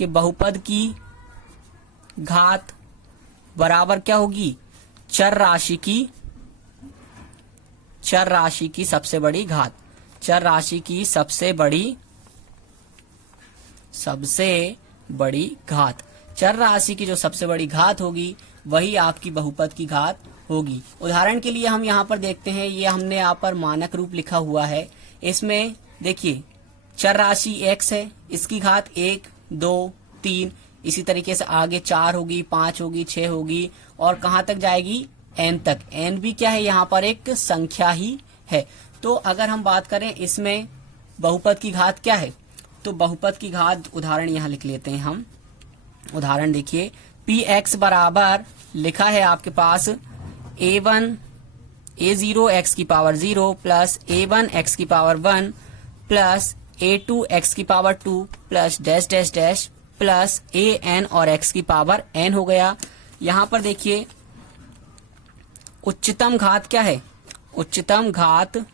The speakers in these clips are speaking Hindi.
कि बहुपद की घात बराबर क्या होगी, चर राशि की सबसे बड़ी घात। चर राशि की सबसे बड़ी घात। चर राशि की जो सबसे बड़ी घात होगी वही आपकी बहुपद की घात होगी। उदाहरण के लिए हम यहाँ पर देखते हैं, ये हमने यहाँ पर मानक रूप लिखा हुआ है। इसमें देखिए चर राशि x है, इसकी घात 1, 2, 3, इसी तरीके से आगे 4 होगी, 5 होगी, 6 होगी और कहाँ तक जाएगी, n तक। n भी क्या है, यहाँ पर एक संख्या ही है। तो अगर हम बात करें इसमें बहुपद की घात क्या है, तो बहुपद की घात उदाहरण यहाँ लिख लेते हैं हम। उदाहरण देखिए, px बराबर लिखा है आपके पास a0 x की पावर 0 प्लस a1 x की पावर 1 प्लस a2 x की power 2 plus dash dash dash plus an और x की पावर n हो गया। यहाँ पर देखिए उच्चतम घात क्या है, उच्चतम घात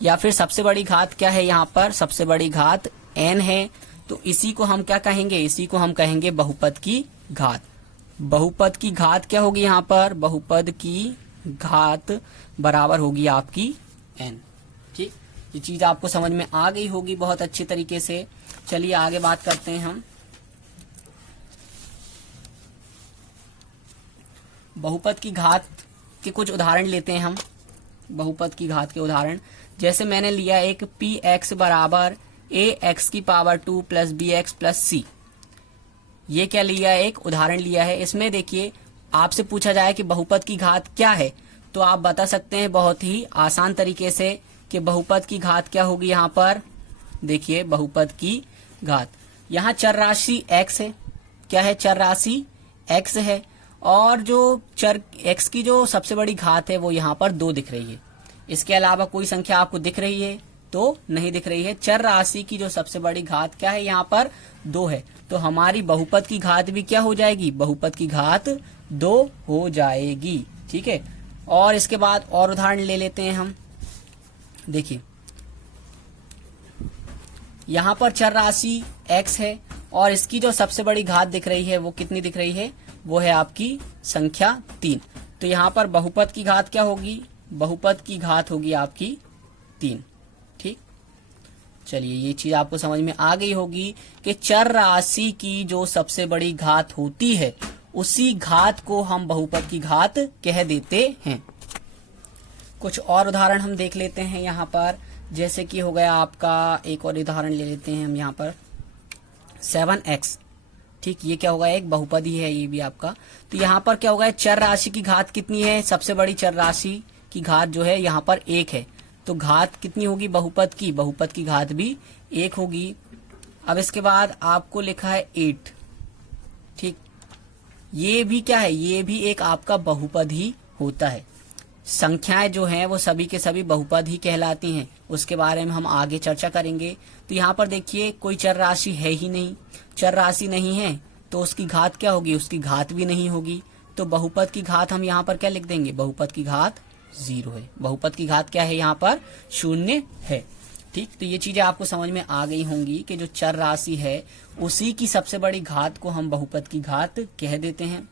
या फिर सबसे बड़ी घात क्या है, यहाँ पर सबसे बड़ी घात n है। तो इसी को हम क्या कहेंगे, इसी को हम कहेंगे बहुपद की घात। बहुपद की घात क्या होगी, यहाँ पर बहुपद की घात बराबर होगी आपकी n। ठीक, ये चीज आपको समझ में आ गई होगी बहुत अच्छी तरीके से। चलिए आगे बात करते हैं हम। बहुपद की घात के कुछ उदाहरण लेते हैं हम। बहुपद की घात के उदाहरण, जैसे मैंने लिया एक px बराबर ax की power 2 plus bx plus c। ये क्या लिया, एक उदाहरण लिया है। इसमें देखिए आपसे पूछा जाए कि बहुपद की घात क्या है, तो आप बता सकते हैं बहुत ही आसान तरीके से कि बहुपद की घात क्या होगी। यहाँ पर देखिए बहुपद की घात, यहाँ चर राशि x है, क्या है, चर राशि x है और जो चर x की जो सबसे बड़ी घात है वो यहाँ पर 2 दिख रही है। इसके अलावा कोई संख्या आपको दिख रही है तो नहीं दिख रही है। चर राशि की जो सबसे बड़ी घात क्या है, यहाँ पर 2 है। तो हमारी बहुपद की घात भी क्या हो जाएगी, बहुपद की घात 2 हो जाएगी। ठीक है, और इसके बाद और उदाहरण ले लेते हैं हम। देखिए यहाँ पर चर राशि x है और इसकी जो सबसे बड़ी घात दिख रही है वो कितनी दिख रही है, वो है आपकी संख्या 3। तो यहाँ पर बहुपद की घात क्या होगी, बहुपद की घात होगी आपकी 3। ठीक, चलिए ये चीज आपको समझ में आ गई होगी कि चर राशि की जो सबसे बड़ी घात होती है उसी घात को हम बहुपद की घात कह देते हैं। कुछ और उदाहरण हम देख लेते हैं यहाँ पर, जैसे कि हो गया आपका, एक और उदाहरण ले लेते हैं हम यहाँ पर 7x। ठीक, ये क्या होगा, एक बहुपद ही है ये भी आपका। तो यहाँ पर क्या होगा, चर राशि की घात कितनी है, सबसे बड़ी चर राशि की घात जो है यहाँ पर 1 है। तो घात कितनी होगी बहुपद की, बहुपद की घात भी 1 होगी। अब इसके बाद आपको लिखा है 8। ठीक, ये भी क्या है, ये भी एक आपका बहुपद ही होता है। संख्याएं जो हैं वो सभी के सभी बहुपद ही कहलाती हैं, उसके बारे में हम आगे चर्चा करेंगे। तो यहाँ पर देखिए कोई चर राशि है ही नहीं, चर राशि नहीं है तो उसकी घात क्या होगी, उसकी घात भी नहीं होगी। तो बहुपद की घात हम यहाँ पर क्या लिख देंगे, बहुपद की घात 0 है। बहुपद की घात क्या है, यहाँ पर 0 है। ठीक, तो ये चीजें आपको समझ में आ गई होंगी कि जो चर राशि है उसी की सबसे बड़ी घात को हम बहुपद की घात कह देते हैं।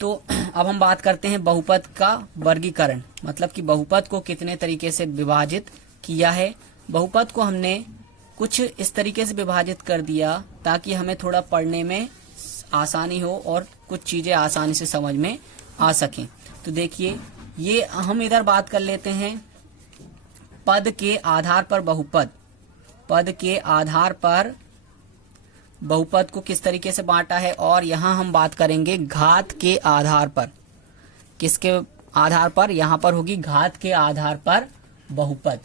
तो अब हम बात करते हैं बहुपद का वर्गीकरण, मतलब कि बहुपद को कितने तरीके से विभाजित किया है। बहुपद को हमने कुछ इस तरीके से विभाजित कर दिया ताकि हमें थोड़ा पढ़ने में आसानी हो और कुछ चीजें आसानी से समझ में आ सकें। तो देखिए ये हम इधर बात कर लेते हैं पद के आधार पर बहुपद। पद के आधार पर बहुपद को किस तरीके से बांटा है, और यहाँ हम बात करेंगे घात के आधार पर। किसके आधार पर, यहाँ पर होगी घात के आधार पर बहुपद।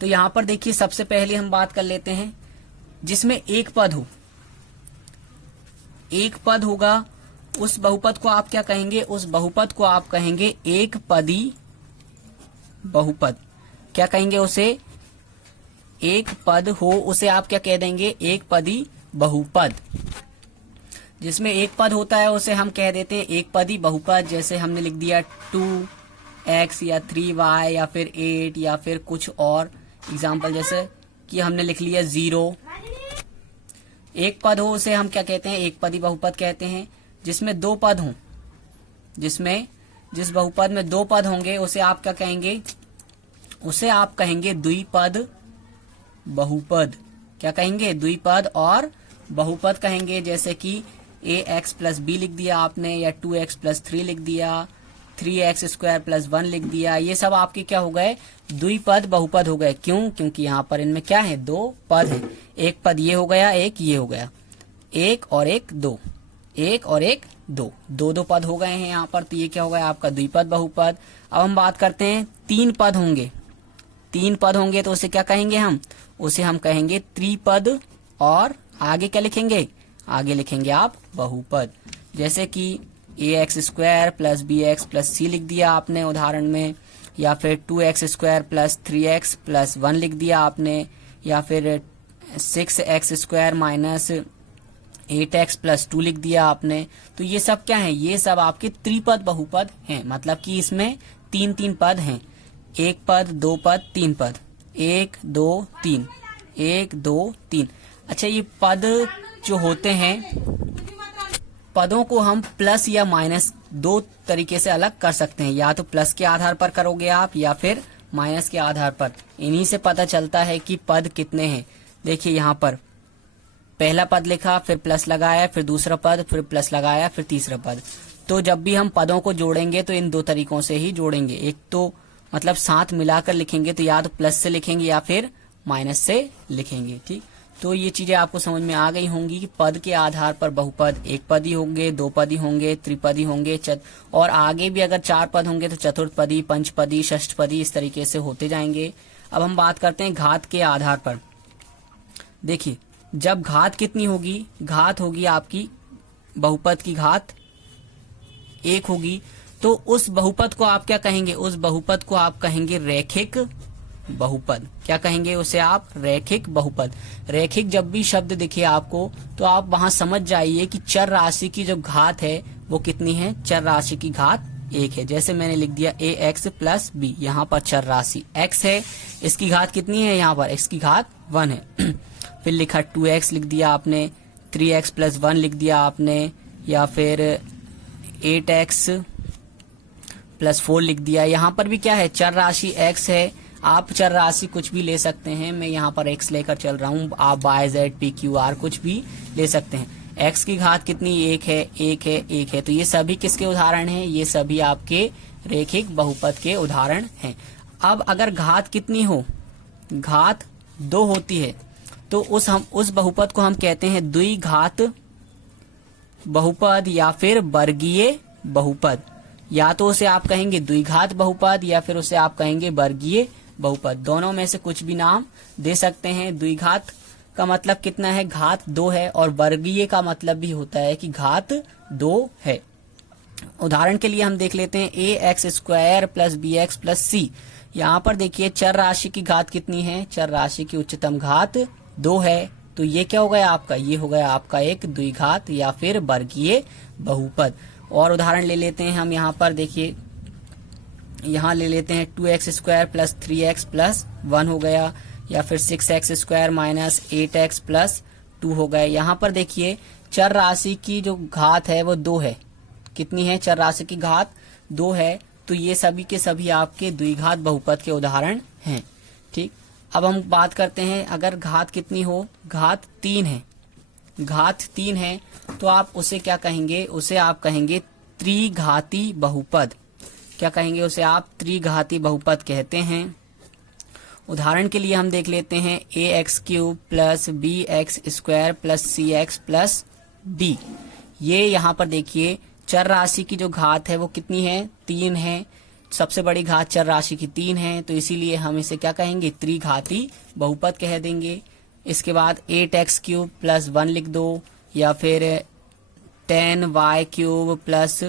तो यहाँ पर देखिए सबसे पहले हम बात कर लेते हैं जिसमें एक पद हो, एक पद होगा, उस बहुपद को आप क्या कहेंगे, उस बहुपद को आप कहेंगे एक पदी बहुपद। क्या कहेंगे उसे, एक पद हो उसे आप क्या कह देंगे, एक पदी बहुपद। जिसमें एक पद होता है उसे हम कह देते हैं एक पदी बहुपद। जैसे हमने लिख दिया 2x या 3y या फिर 8 या फिर कुछ और एग्जाम्पल, जैसे कि हमने लिख लिया 0। एक पद हो उसे हम क्या कहते हैं, एक पदी बहुपद कहते हैं। जिसमें दो पद हों, जिस बहुपद में दो पद होंगे उसे आप क्या कहेंगे, उसे आप कहेंगे द्विपद बहुपद। क्या कहेंगे, द्विपद और बहुपद कहेंगे। जैसे कि ax प्लस बी लिख दिया आपने, या 2x प्लस 3 लिख दिया, 3x स्क्वायर प्लस 1 लिख दिया, ये सब आपके क्या हो गए, द्विपद बहुपद हो गए। क्यों, क्योंकि यहाँ पर इनमें क्या है, दो पद है। एक पद ये हो गया, एक ये हो गया, एक और एक दो, एक और एक दो, दो दो पद हो गए हैं यहाँ पर। तो ये क्या हो गया आपका द्विपद बहुपद। अब हम बात करते हैं तीन पद होंगे, तीन पद होंगे तो उसे क्या कहेंगे हम, उसे हम कहेंगे त्रिपद। और आगे क्या लिखेंगे, आगे लिखेंगे आप बहुपद। जैसे कि ax square plus b x plus c लिख दिया आपने उदाहरण में, या फिर 2x square plus 3x plus 1 लिख दिया आपने, या फिर 6x square minus 8x plus 2 लिख दिया आपने। तो ये सब क्या है, ये सब आपके त्रिपद बहुपद हैं। मतलब कि इसमें तीन तीन पद हैं, एक पद, दो पद, तीन पद, एक दो तीन, एक दो तीन। अच्छा, ये पद जो होते हैं, पदों को हम प्लस या माइनस दो तरीके से अलग कर सकते हैं। या तो प्लस के आधार पर करोगे आप, या फिर माइनस के आधार पर। इन्हीं से पता चलता है कि पद कितने हैं। देखिए यहाँ पर पहला पद लिखा, फिर प्लस लगाया, फिर दूसरा पद, फिर प्लस लगाया, फिर तीसरा पद। तो जब भी हम पदों को जोड़ेंगे तो इन दो तरीकों से ही जोड़ेंगे। एक तो मतलब साथ मिलाकर लिखेंगे तो या तो प्लस से लिखेंगे या फिर माइनस से लिखेंगे। ठीक, तो ये चीजें आपको समझ में आ गई होंगी कि पद के आधार पर बहुपद एक पदी होंगे, दो पदी होंगे, त्रिपदी होंगे, और आगे भी अगर चार पद होंगे तो चतुर्थपदी, पंचपदी, षष्ठपदी, इस तरीके से होते जाएंगे। अब हम बात करते हैं घात के आधार पर। देखिए, जब घात कितनी होगी, घात होगी आपकी बहुपद की घात एक होगी, तो उस बहुपद को आप क्या कहेंगे, उस बहुपद को आप कहेंगे रैखिक बहुपद। क्या कहेंगे उसे आप, रैखिक बहुपद। रैखिक जब भी शब्द दिखे आपको तो आप वहां समझ जाइए कि चर राशि की जो घात है वो कितनी है, चर राशि की घात एक है। जैसे मैंने लिख दिया ax प्लस बी, यहाँ पर चर राशि x है, इसकी घात कितनी है, यहाँ पर x की घात 1 है। फिर लिखा 2x लिख दिया आपने, 3x प्लस 1 लिख दिया आपने, या फिर 8x प्लस 4 लिख दिया। यहाँ पर भी क्या है, चर राशि x है। आप चर राशि कुछ भी ले सकते हैं, मैं यहाँ पर x लेकर चल रहा हूँ, आप y z p q r कुछ भी ले सकते हैं। x की घात कितनी, एक है, एक है, एक है। तो ये सभी किसके उदाहरण हैं, ये सभी आपके रैखिक बहुपद के उदाहरण हैं। अब अगर घात कितनी हो, घात 2 होती है, तो उस बहुपद को हम कहते हैं द्विघात बहुपद या फिर वर्गीय बहुपद। या तो उसे आप कहेंगे द्विघात बहुपद या फिर उसे आप कहेंगे वर्गीय बहुपद। दोनों में से कुछ भी नाम दे सकते हैं। द्विघात का मतलब कितना है, घात 2 है, और वर्गीय का मतलब भी होता है कि घात 2 है। उदाहरण के लिए हम देख लेते हैं ax square plus b x plus c. यहाँ पर देखिए चर राशि की घात कितनी है, चर राशि की उच्चतम घात 2 है। तो ये क्या हो गया आपका, ये हो गया आपका एक द्विघात या फिर वर्गीय बहुपद। और उदाहरण ले लेते हैं हम यहाँ पर, देखिए यहाँ ले लेते हैं 2x square plus 3x plus 1 हो गया, या फिर 6x square minus 8x plus 2 हो गया। यहाँ पर देखिए चर राशि की जो घात है वो 2 है। कितनी है, चर राशि की घात 2 है। तो ये सभी के सभी आपके द्विघात बहुपद के उदाहरण हैं। ठीक, अब हम बात करते हैं अगर घात कितनी हो, घात 3 है, घात 3 है तो आप उसे क्या कहेंगे, उसे आप कहेंगे त्रिघाती बहुपद। क्या कहेंगे उसे आप, त्रिघाती बहुपद कहते हैं। उदाहरण के लिए हम देख लेते हैं ax cube plus b x square plus c x plus d. ये यहाँ पर देखिए चर राशि की जो घात है वो कितनी है, 3 है। सबसे बड़ी घात चर राशि की 3 है, तो इसीलिए हम इसे क्या कहेंगे, त्रिघाती बहुपद कह देंगे। इसके बाद 8x क्यूब प्लस 1 लिख दो, या फिर 10y cube plus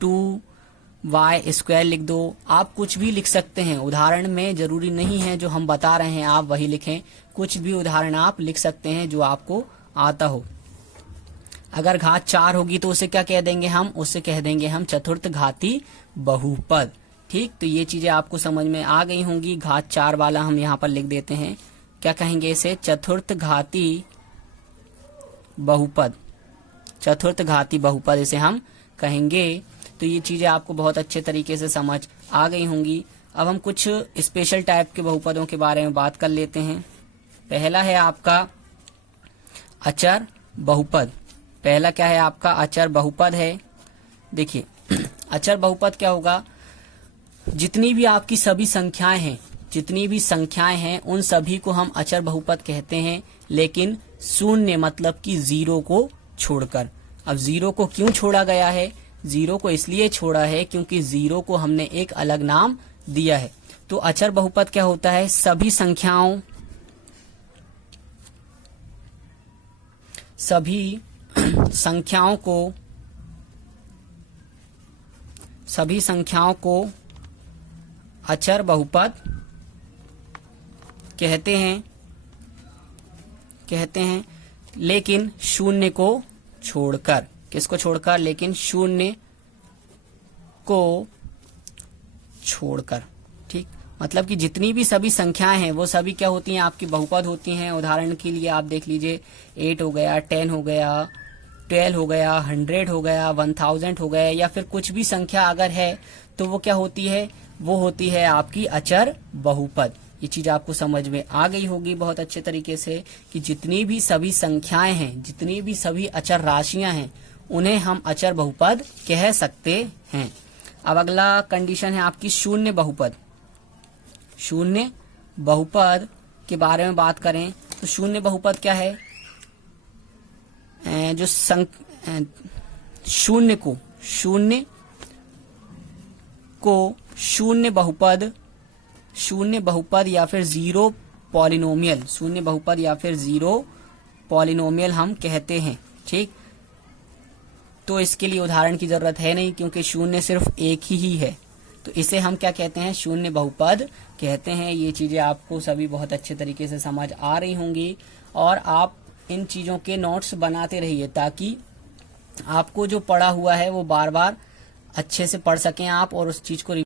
2y square लिख दो। आप कुछ भी लिख सकते हैं, उदाहरण में जरूरी नहीं है जो हम बता रहे हैं आप वही लिखें। कुछ भी उदाहरण आप लिख सकते हैं जो आपको आता हो। अगर घात 4 होगी तो उसे क्या कह देंगे हम, उसे कह देंगे हम चतुर्थ घाती बहुपद। ठीक, तो ये चीजें आपको समझ में आ गई होंगी। घात 4 वाला हम यहाँ पर लिख देते हैं, क्या कहेंगे इसे, चतुर्थ घाती बहुपद, चतुर्थ घाती बहुपद इसे हम कहेंगे। तो ये चीजें आपको बहुत अच्छे तरीके से समझ आ गई होंगी। अब हम कुछ स्पेशल टाइप के बहुपदों के बारे में बात कर लेते हैं। पहला है आपका अचर बहुपद। पहला क्या है आपका अचर बहुपद है। देखिए अचर बहुपद क्या होगा, जितनी भी आपकी सभी संख्याएं हैं, जितनी भी संख्याएं हैं उन सभी को हम अचर बहुपद कहते हैं, लेकिन शून्य मतलब कि जीरो को छोड़कर। अब जीरो को क्यों छोड़ा गया है, जीरो को इसलिए छोड़ा है क्योंकि जीरो को हमने एक अलग नाम दिया है। तो अचर बहुपद क्या होता है, सभी संख्याओं को अचर बहुपद कहते हैं, लेकिन शून्य को छोड़कर। किसको छोड़कर, लेकिन शून्य को छोड़कर। ठीक, मतलब कि जितनी भी सभी संख्याएं हैं वो सभी क्या होती हैं, आपकी बहुपद होती हैं। उदाहरण के लिए आप देख लीजिए 8 हो गया, 10 हो गया, 12 हो गया, 100 हो गया, 1000 हो गया, या फिर कुछ भी संख्या अगर है तो वो क्या होती है, वो होती है आपकी अचर बहुपद। ये चीज आपको समझ में आ गई होगी बहुत अच्छे तरीके से कि जितनी भी सभी संख्याएं हैं, जितनी भी सभी अचर राशियां हैं, उन्हें हम अचर बहुपद कह सकते हैं। अब अगला कंडीशन है आपकी शून्य बहुपद। शून्य बहुपद के बारे में बात करें तो शून्य बहुपद क्या है, जो शून्य को शून्य बहुपद या फिर जीरो पॉलिनोमियल, शून्य बहुपद या फिर जीरो पॉलिनोमियल हम कहते हैं। ठीक, तो इसके लिए उदाहरण की जरूरत है नहीं क्योंकि शून्य सिर्फ एक ही है, तो इसे हम क्या कहते हैं, शून्य बहुपद कहते हैं। ये चीजें आपको सभी बहुत अच्छे तरीके से समझ आ रही होंगी और आप इन चीजों के नोट्स बनाते रहिए ताकि आपको जो पढ़ा हुआ है वो बार बार अच्छे से पढ़ सकें आप और उस चीज को